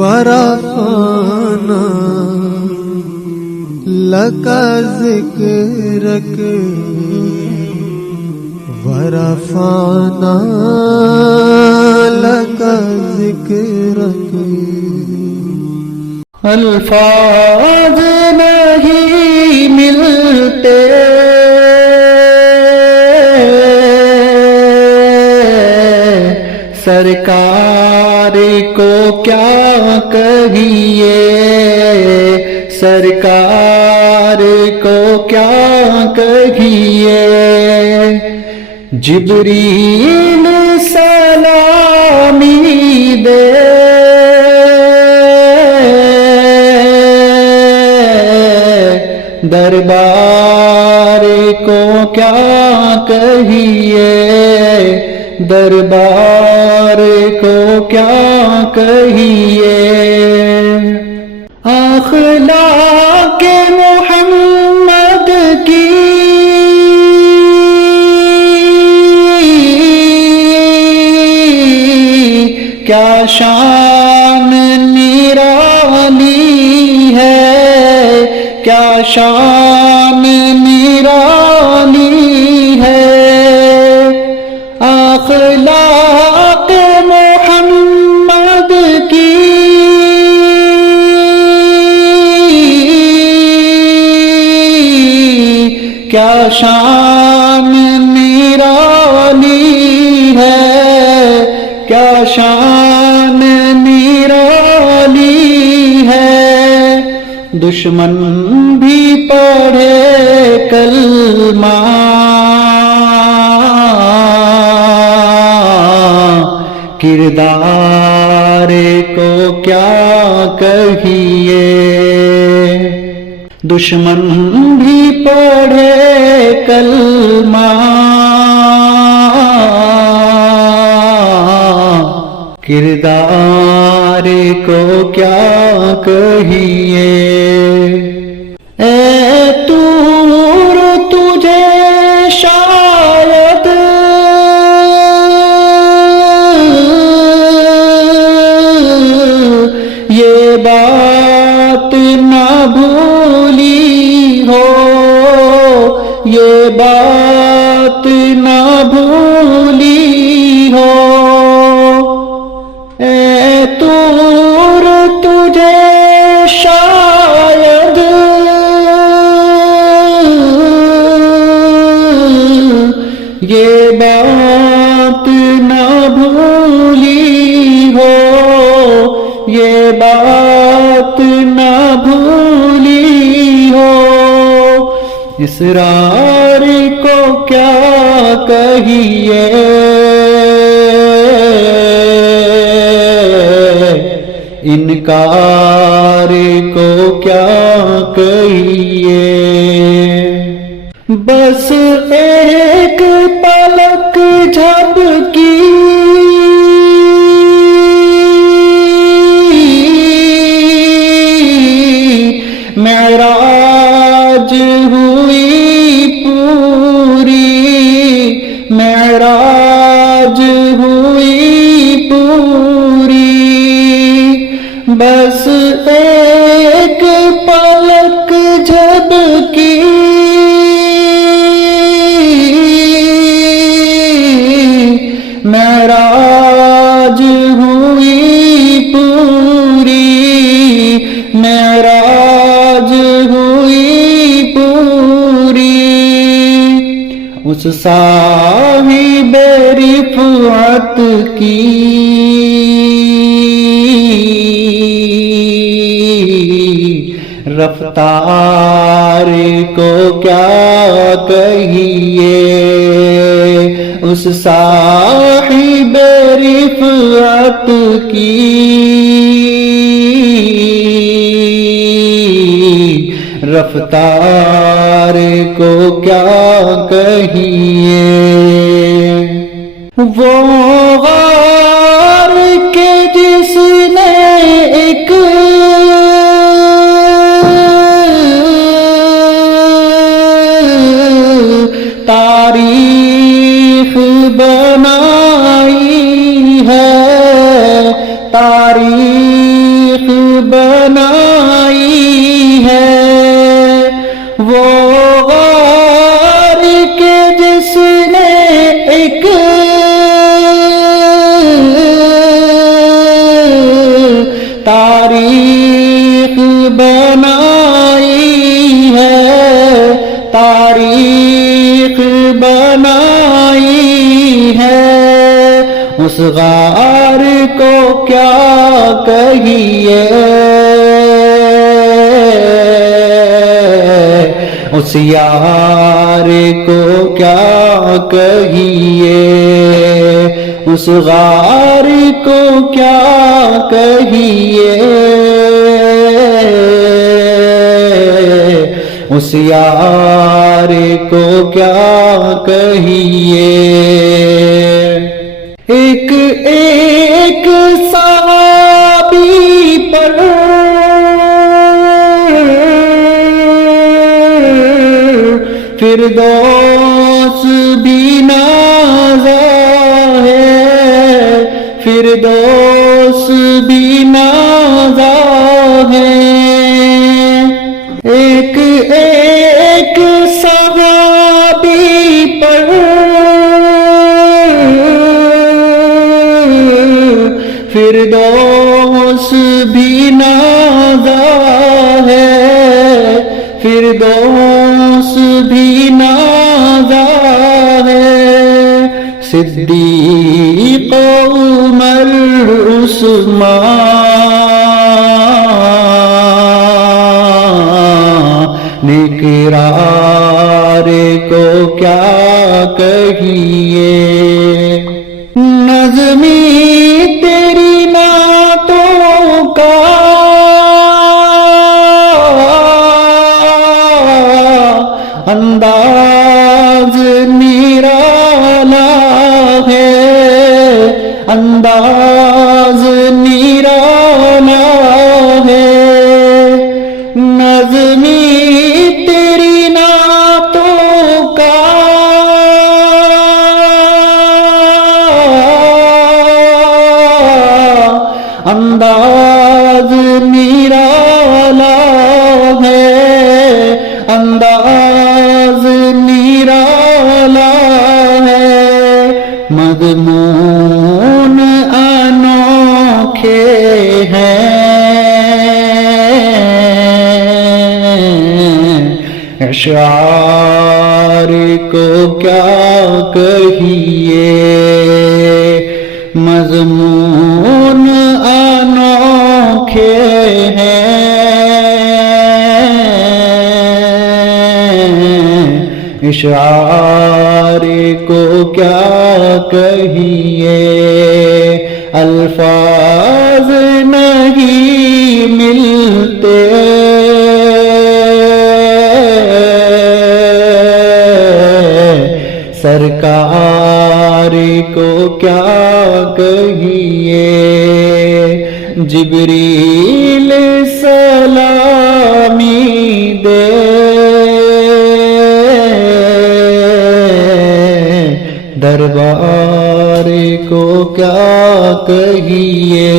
ورفعنا لك ذكرك ورفعنا لك ذكرك الفاظ نہیں ملتے سرکار کو کیا کہیے، سرکار کو کیا کہیے، جبریل سلامی دے دربار کو کیا کہیے، دربار کو کیا کہیے، اخلاق محمد کی کیا شان نرالی ہے، کیا شان نرالی ہے، اخلاق محمد کی کیا شان نرالی ہے، کیا شان نرالی ہے، دشمن بھی پڑھے کلمہ کردار کو کیا کہیے، دشمن بھی پڑھے کلمہ کردار کو کیا کہیے، اے طور تجھے شاید یہ بات نہ بھولی ہو، یہ بات نہ بھولی ہو، اے طور تجھے شاید یہ بات نہ بھولی ہو، یہ بات نہ بھولی ہو، اسرار کو کیا کہیے، انکار کو کیا کہیے، بس ایک پلک جھپکی معراج ہوئی پوری، معراج ہوئی پوری، بس ایک پلک جھپکی معراج ہوئی پوری، معراج ہوئی پوری، اس صاحب رفعت کی رفتار کو کیا کہیے، اس صاحب رفعت کی رفتار کو کیا کہیے، وہ غار کے جس نے ایک تاریخ بنائی ہے، تاریخ بنائی ہے، وہ غار کے جس نے ایک تاریخ بنائی ہے، تاریخ بنائی ہے، اس غار کو کیا کہیے، اس یار کو کیا کہیے، اس غار کو کیا کہیے، اس یار کو کیا کہیے۔ ایک ایک صحابی پر فردوس بھی نازا ہے، فردوس بھی نازا ہے، ایک ایک صحابی پر فردوس بھی نازا ہے، فردوس بھی نازا ہے، صدیق عمر عثمان اقرار کو کیا کہیے، نظمی تیری نعتوں کا انداز نرالا ہے، انداز نرالا ہے، نظمی تیری نعتوں کا انداز نرالا ہے، انداز نرالا ہے، مضمون انوکھے ہیں، اشعار کو کیا کہیے، مضمون انوکھے ہیں، اشعار کو کیا کہیے، الفاظ نہیں ملتے، سرکار کو کیا کہیے، جبریل سلامی دے، دربار کو کیا کہیے۔